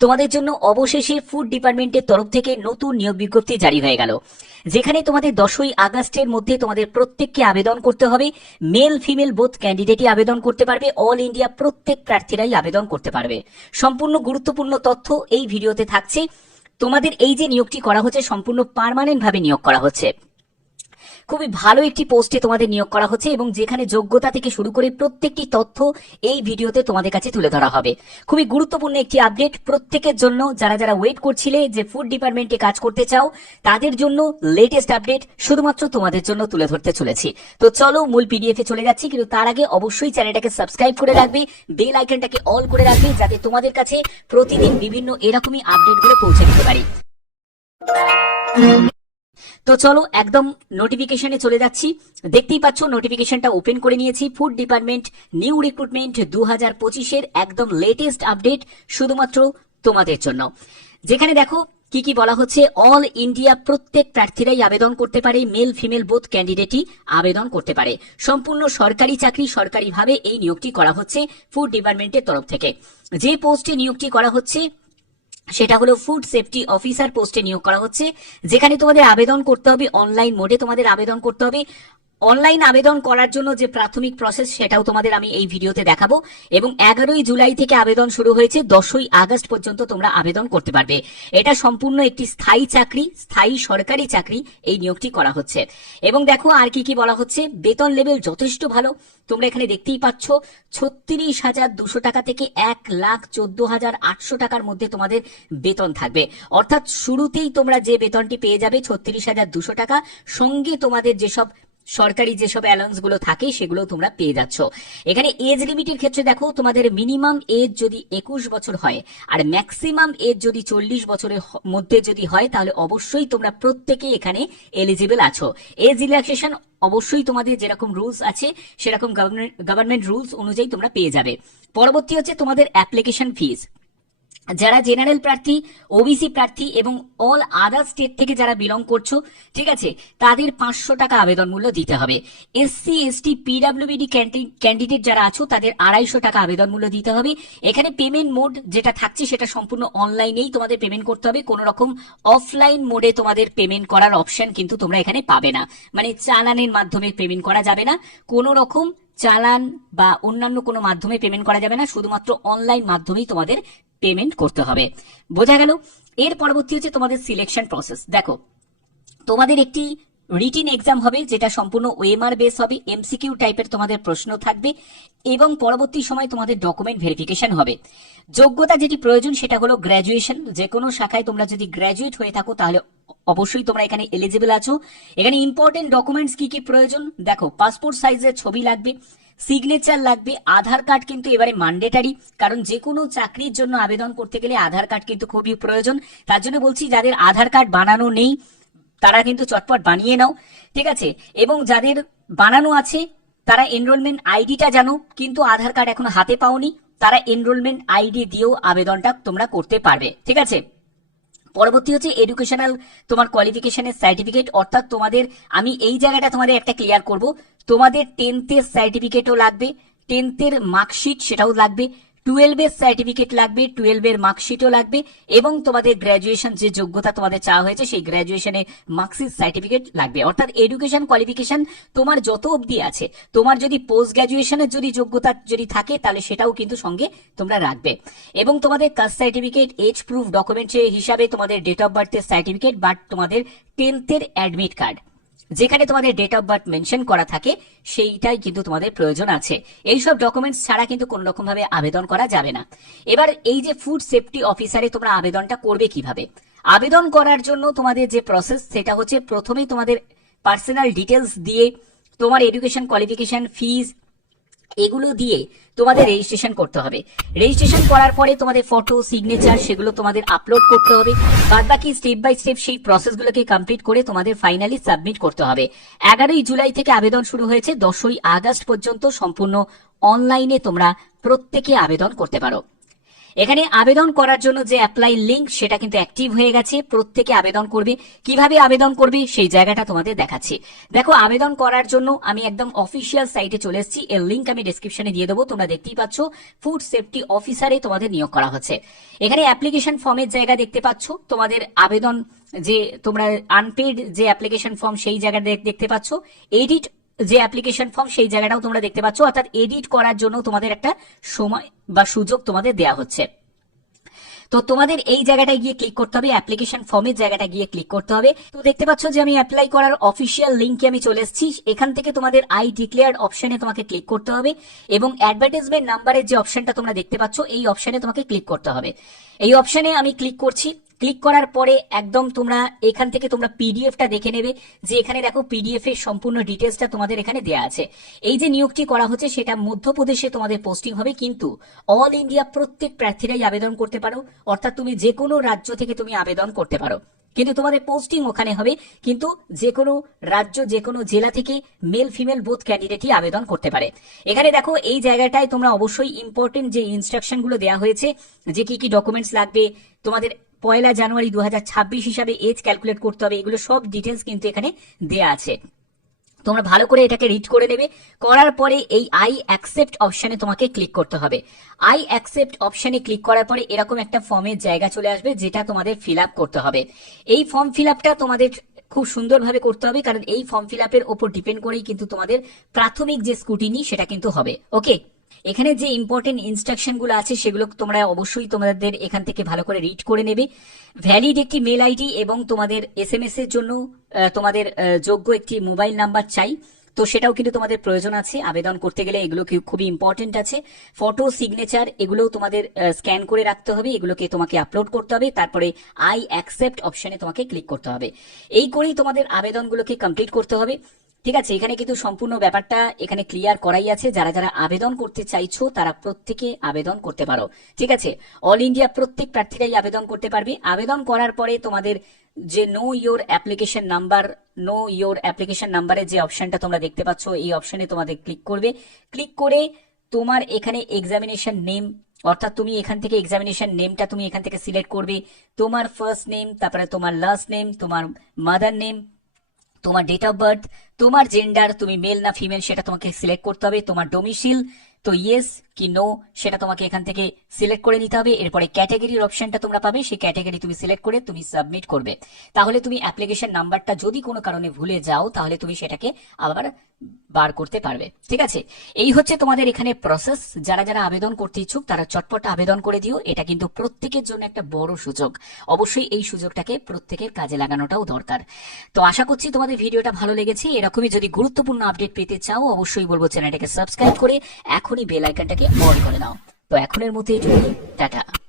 তোমাদের জন্য অবশেষে ফুড ডিপার্টমেন্টের তরফ থেকে নতুন নিয়োগ বিজ্ঞপ্তি জারি হয়ে গেল। যেখানে তোমাদের দশই আগস্টের মধ্যে তোমাদের প্রত্যেককে আবেদন করতে হবে। মেল ফিমেল বোথ ক্যান্ডিডেটই আবেদন করতে পারবে। অল ইন্ডিয়া প্রত্যেক প্রার্থীরাই আবেদন করতে পারবে। সম্পূর্ণ গুরুত্বপূর্ণ তথ্য এই ভিডিওতে থাকছে। তোমাদের এই যে নিয়োগটি করা হচ্ছে, সম্পূর্ণ পার্মানেন্ট ভাবে নিয়োগ করা হচ্ছে। খুবই ভালো একটি পোস্টে তোমাদের নিয়োগ করা হচ্ছে এবং যেখানে যোগ্যতা থেকে শুরু করে প্রত্যেকটি তথ্য এই ভিডিওতে তোমাদের কাছে তুলে ধরা হবে। খুবই গুরুত্বপূর্ণ একটি আপডেট প্রত্যেকের জন্য যারা যারা ওয়েট করছিলে যে ফুড ডিপার্টমেন্টে কাজ করতে চাও, তাদের জন্য লেটেস্ট আপডেট শুধুমাত্র তোমাদের জন্য তুলে ধরতে চলেছি। তো চলো মূল পিডিএফ চলে যাচ্ছি, কিন্তু তার আগে অবশ্যই চ্যানেলটাকে সাবস্ক্রাইব করে রাখবে বেল আইকনটাকে অল করে রাখবে, যাতে তোমাদের কাছে প্রতিদিন বিভিন্ন এরকমই আপডেটগুলো পৌঁছে দিতে পারি। তো চলো একদম নোটিফিকেশনে চলে যাচ্ছি। দেখতেই পাচ্ছ নোটিফিকেশনটা ওপেন করে নিয়েছি। ফুড ডিপার্টমেন্ট নিউ রিক্রুটমেন্ট দু হাজার পঁচিশের একদম লেটেস্ট আপডেট শুধুমাত্র তোমাদের জন্য। যেখানে দেখো কি কি বলা হচ্ছে অল ইন্ডিয়া প্রত্যেক প্রার্থীরাই আবেদন করতে পারে মেল ফিমেল বোথ ক্যান্ডিডেটই আবেদন করতে পারে। সম্পূর্ণ সরকারি চাকরি সরকারিভাবে এই নিয়োগটি করা হচ্ছে ফুড ডিপার্টমেন্টের তরফ থেকে। যে পোস্টে নিয়োগটি করা হচ্ছে সেটা হলো ফুড সেফটি অফিসার পোস্টে নিয়োগ করা হচ্ছে। যেখানে তোমাদের আবেদন করতে হবে অনলাইন মোডে তোমাদের আবেদন করতে হবে। অনলাইন আবেদন করার জন্য যে প্রাথমিক প্রসেস সেটাও তোমাদের আমি এই ভিডিওতে দেখাবো। এবং এগারোই জুলাই থেকে আবেদন শুরু হয়েছে, দশই আগস্ট পর্যন্ত তোমরা আবেদন করতে পারবে। এটা সম্পূর্ণ একটি স্থায়ী চাকরি, স্থায়ী সরকারি চাকরি এই নিয়োগটি করা হচ্ছে। এবং দেখো আর কি কি বলা হচ্ছে, বেতন লেভেল যথেষ্ট ভালো। তোমরা এখানে দেখতেই পাচ্ছ, ছত্রিশ হাজার দুশো টাকা থেকে এক লাখ চোদ্দ হাজার আটশো টাকার মধ্যে তোমাদের বেতন থাকবে। অর্থাৎ শুরুতেই তোমরা যে বেতনটি পেয়ে যাবে, ছত্রিশ হাজার দুশো টাকা, সঙ্গে তোমাদের যেসব সরকারি যেসব অ্যালাউন্সগুলো থাকে, সেগুলো তোমরা পেয়ে যাচ্ছ। এখানে এজ লিমিটের ক্ষেত্রে দেখো, তোমাদের মিনিমাম এজ যদি একুশ বছর হয়, আর ম্যাক্সিমাম এজ যদি চল্লিশ বছরের মধ্যে যদি হয়, তাহলে অবশ্যই তোমরা প্রত্যেকে এখানে এলিজিবল আছো। এজ রিল্যাক্সেশন অবশ্যই তোমাদের যেরকম রুলস আছে, সেরকম গভর্নমেন্ট রুলস অনুযায়ী তোমরা পেয়ে যাবে। পরবর্তী হচ্ছে তোমাদের অ্যাপ্লিকেশন ফিস যারা জেনারেল প্রার্থী ওবিসি প্রার্থী এবং অল আদার স্টেট থেকে যারা বিলং করছ, ঠিক আছে, তাদের পাঁচশো টাকা আবেদন মূল্য দিতে হবে। এসসি এসটি পিডাব্লিউবিডি ক্যান্ডিডেট যারা আছো, তাদের আড়াইশো টাকা আবেদন মূল্য দিতে হবে। এখানে পেমেন্ট মোড যেটা থাকছে, সেটা সম্পূর্ণ অনলাইনেই তোমাদের পেমেন্ট করতে হবে। কোনো রকম অফলাইন মোডে তোমাদের পেমেন্ট করার অপশন কিন্তু তোমরা এখানে পাবে না। মানে চালানের মাধ্যমে পেমেন্ট করা যাবে না। কোনো রকম চালান বা অন্যান্য কোনো মাধ্যমে পেমেন্ট করা যাবে না। শুধুমাত্র অনলাইন মাধ্যমেই তোমাদের পেমেন্ট করতে হবে। বোঝা গেল? এর পরবর্তী হচ্ছে তোমাদের সিলেকশন প্রসেস দেখো, তোমাদের একটি রিটিন এক্সাম হবে, যেটা সম্পূর্ণ ওএমআর বেস হবে এমসিকিউ টাইপের তোমাদের প্রশ্ন থাকবে, এবং পরবর্তী সময় তোমাদের ডকুমেন্ট ভেরিফিকেশন হবে। যোগ্যতা যেটি প্রয়োজন, সেটা হলো গ্র্যাজুয়েশন যে কোনো শাখায় তোমরা যদি গ্র্যাজুয়েট হয়ে থাকো, তাহলে অবশ্যই তোমরা এখানে এলিজিবল আছো। এখানে ইম্পর্টেন্ট ডকুমেন্টস কি কি প্রয়োজন? দেখো পাসপোর্ট সাইজের ছবি লাগবে। সিগনেচার লাগবে আধার কার্ড কিন্তু এবারে ম্যান্ডেটারি কারণ যে কোনো চাকরির জন্য আবেদন করতে গেলে আধার কার্ড কিন্তু খুবই প্রয়োজন। তার জন্য বলছি, যাদের আধার কার্ড বানানো নেই, তারা কিন্তু চটপট বানিয়ে নাও, ঠিক আছে? এবং যাদের বানানো আছে, তারা এনরোলমেন্ট আইডিটা জানো, কিন্তু আধার কার্ড এখনও হাতে পাওনি, তারা এনরোলমেন্ট আইডি দিয়েও আবেদনটা তোমরা করতে পারবে, ঠিক আছে? পরবর্তী হচ্ছে এডুকেশনাল তোমার কোয়ালিফিকেশনের সার্টিফিকেট অর্থাৎ তোমাদের, আমি এই জায়গাটা তোমাদের একটা ক্লিয়ার করব। তোমাদের টেন্থের সার্টিফিকেটও লাগবে টেন্থের মার্কশিট সেটাও লাগবে। টুয়েলভের সার্টিফিকেট লাগবে টুয়েলভের মার্কশিটও লাগবে এবং তোমাদের গ্র্যাজুয়েশন যে যোগ্যতা তোমাদের চাওয়া হয়েছে সেই গ্র্যাজুয়েশনের মার্কশিট সার্টিফিকেট লাগবে। অর্থাৎ এডুকেশন কোয়ালিফিকেশন তোমার যত অবধি আছে, তোমার যদি পোস্ট গ্র্যাজুয়েশনের যদি যোগ্যতা যদি থাকে তাহলে সেটাও কিন্তু সঙ্গে তোমরা রাখবে। এবং তোমাদের caste certificate age proof document হিসাবে তোমাদের ডেট অফ বার্থের সার্টিফিকেট বাট তোমাদের টেন্থের অ্যাডমিট কার্ড যেখানে তোমাদের ডেট অফ বার্থ মেনশন করা থাকে, সেইটাই কিন্তু তোমাদের প্রয়োজন আছে। এইসব ডকুমেন্টস ছাড়া কিন্তু কোনো রকমভাবে আবেদন করা যাবে না। এবার এই যে ফুড সেফটি অফিসারে তোমরা আবেদনটা করবে কীভাবে? আবেদন করার জন্য তোমাদের যে প্রসেস সেটা হচ্ছে প্রথমেই তোমাদের পার্সোনাল ডিটেলস দিয়ে তোমার এডুকেশন কোয়ালিফিকেশন ফিজ এগুলো দিয়ে তোমাদের রেজিস্ট্রেশন করতে হবে। রেজিস্ট্রেশন করার পরে তোমাদের ফটো সিগনেচার সেগুলো তোমাদের আপলোড করতে হবে। বাদ বাকি স্টেপ বাই স্টেপ সেই প্রসেসগুলোকে কমপ্লিট করে তোমাদের ফাইনালি সাবমিট করতে হবে। এগারোই জুলাই থেকে আবেদন শুরু হয়েছে, দশই আগস্ট পর্যন্ত সম্পূর্ণ অনলাইনে তোমরা প্রত্যেকে আবেদন করতে পারো। এখানে আবেদন করার জন্য যে অ্যাপ্লাই লিঙ্ক সেটা কিন্তু অ্যাক্টিভ হয়ে গেছে। প্রত্যেকে আবেদন করবে। কীভাবে আবেদন করবে, সেই জায়গাটা তোমাদের দেখাচ্ছি। দেখো, আবেদন করার জন্য আমি একদম অফিসিয়াল সাইটে চলে এসেছি। এর লিঙ্ক আমি ডেসক্রিপশনে দিয়ে দেবো। তোমরা দেখতেই পাচ্ছ ফুড সেফটি অফিসারে তোমাদের নিয়োগ করা হচ্ছে। এখানে অ্যাপ্লিকেশন ফর্মের জায়গা দেখতে পাচ্ছ। তোমাদের আবেদন যে তোমরা আনপেড যে অ্যাপ্লিকেশন ফর্ম সেই জায়গা দেখ- দেখতে পাচ্ছ। এডিট যে অ্যাপ্লিকেশন ফর্ম সেই জায়গাটাও তোমরা দেখতে পাচ্ছ। অর্থাৎ এডিট করার জন্য তোমাদের একটা সময় বা সুযোগ তোমাদের দেয়া হচ্ছে। তো তোমাদের এই জায়গাটায় গিয়ে ক্লিক করতে হবে অ্যাপ্লিকেশন ফর্মের জায়গাটা গিয়ে ক্লিক করতে হবে। তো দেখতে পাচ্ছ যে আমি অ্যাপ্লাই করার অফিসিয়াল লিঙ্কে আমি চলে এসেছি। এখান থেকে তোমাদের আই ডিক্লেয়ার্ড অপশনে তোমাকে ক্লিক করতে হবে এবং অ্যাডভার্টাইজমেন্ট নাম্বারের যে অপশনটা তোমরা দেখতে পাচ্ছ, এই অপশনে তোমাকে ক্লিক করতে হবে। এই অপশনে আমি ক্লিক করছি। ক্লিক করার পরে একদম তোমরা এখান থেকে তোমরা পিডিএফটা দেখে নেবে যে এখানে দেখো পিডিএফ এর সম্পূর্ণ ডিটেলসটা তোমাদের এখানে দেয়া আছে। এই যে নিয়োগটি করা হচ্ছে সেটা মধ্যপ্রদেশে তোমাদের পোস্টিং হবে, কিন্তু অল ইন্ডিয়া প্রত্যেক প্রার্থীরাই আবেদন করতে পারো, অর্থাৎ তুমি যে কোনো রাজ্য থেকে তুমি আবেদন করতে পারো। কিন্তু তোমাদের পোস্টিং ওখানে হবে, কিন্তু যে কোনো রাজ্য যে কোনো জেলা থেকে মেল ফিমেল বোথ ক্যান্ডিডেটই আবেদন করতে পারে। এখানে দেখো এই জায়গাটায় তোমরা অবশ্যই ইম্পর্টেন্ট যে ইনস্ট্রাকশনগুলো দেওয়া হয়েছে, যে কি কি ডকুমেন্টস লাগবে, তোমাদের পয়লা জানুয়ারি দু হাজার ছাব্বিশ হিসাবে এজ ক্যালকুলেট করতে হবে। এগুলো সব ডিটেলস কিন্তু এখানে দেয়া আছে। তোমরা ভালো করে এটাকে রিড করে নেবে। করার পরে এই আই অ্যাকসেপ্ট অপশানে তোমাকে ক্লিক করতে হবে। আই অ্যাকসেপ্ট অপশানে ক্লিক করার পরে এরকম একটা ফর্মের জায়গা চলে আসবে যেটা তোমাদের ফিল করতে হবে। এই ফর্ম ফিল তোমাদের খুব সুন্দরভাবে করতে হবে, কারণ এই ফর্ম ফিল আপের ওপর ডিপেন্ড করেই কিন্তু তোমাদের প্রাথমিক যে স্কুটিনি সেটা কিন্তু হবে। ওকে এখানে যে ইম্পর্টেন্ট ইনস্ট্রাকশনগুলো আছে, সেগুলো তোমরা অবশ্যই তোমাদের এখান থেকে ভালো করে রিড করে নেবে। ভ্যালিড একটি মেল আইডি এবং তোমাদের এস এম এর জন্য তোমাদের যোগ্য একটি মোবাইল নাম্বার চাই। তো সেটাও কিন্তু তোমাদের প্রয়োজন আছে। আবেদন করতে গেলে এগুলো খুবই ইম্পর্টেন্ট আছে। ফটো সিগনেচার এগুলোও তোমাদের স্ক্যান করে রাখতে হবে। এগুলোকে তোমাকে আপলোড করতে হবে। তারপরে আই অ্যাকসেপ্ট অপশনে তোমাকে ক্লিক করতে হবে। এই করেই তোমাদের আবেদনগুলোকে কমপ্লিট করতে হবে। ঠিক আছে, এখানে কিন্তু সম্পূর্ণ ব্যাপারটা এখানে ক্লিয়ার করাই আছে। যারা যারা আবেদন করতে চাইছো, তারা প্রত্যেকে আবেদন করতে পারো। ঠিক আছে অল ইন্ডিয়া প্রত্যেক প্রার্থীরাই আবেদন করতে পারবে। আবেদন করার পরে তোমাদের যে know your application number know your application নাম্বারের যে অপশনটা তোমরা দেখতে পাচ্ছ, এই অপশনে তোমাদের ক্লিক করবে। ক্লিক করে তোমার এখানে এক্সামিনেশন নেম অর্থাৎ তুমি এখান থেকে এক্সামিনেশন নেমটা তুমি এখান থেকে সিলেক্ট করবে। তোমার ফার্স্ট নেম তারপরে তোমার লাস্ট নেম তোমার মাদার নেম তোমার ডেট অফ বার্থ তোমার জেন্ডার তুমি মেল না ফিমেল সেটা তোমাকে সিলেক্ট করতে হবে। তোমার ডোমিসিল তো ইয়েস কি নো সেটা তোমাকে এখান থেকে সিলেক্ট করে নিতে হবে। এরপরে ক্যাটাগরির অপশনটা তোমরা পাবে, সেই ক্যাটাগরি তুমি সিলেক্ট করে তুমি সাবমিট করবে। তাহলে তুমি অ্যাপ্লিকেশন নাম্বারটা যদি কোনো কারণে ভুলে যাও, তাহলে তুমি সেটাকে আবার বার করতে পারবে। ঠিক আছে? এই হচ্ছে তোমাদের এখানে প্রসেস যারা যারা আবেদন করতে ইচ্ছুক, তারা চটপট আবেদন করে দিও। এটা কিন্তু প্রত্যেকের জন্য একটা বড় সুযোগ। অবশ্যই এই সুযোগটাকে প্রত্যেকের কাজে লাগানোটাও দরকার। তো আশা করছি তোমাদের ভিডিওটা ভালো লেগেছে। এরকমই যদি গুরুত্বপূর্ণ আপডেট পেতে চাও, অবশ্যই বলব চ্যানেলটাকে সাবস্ক্রাইব করে এখনই বেল আইকনটাকে অন করে নাও তো এখনের মতো এটুকুই। টাটা।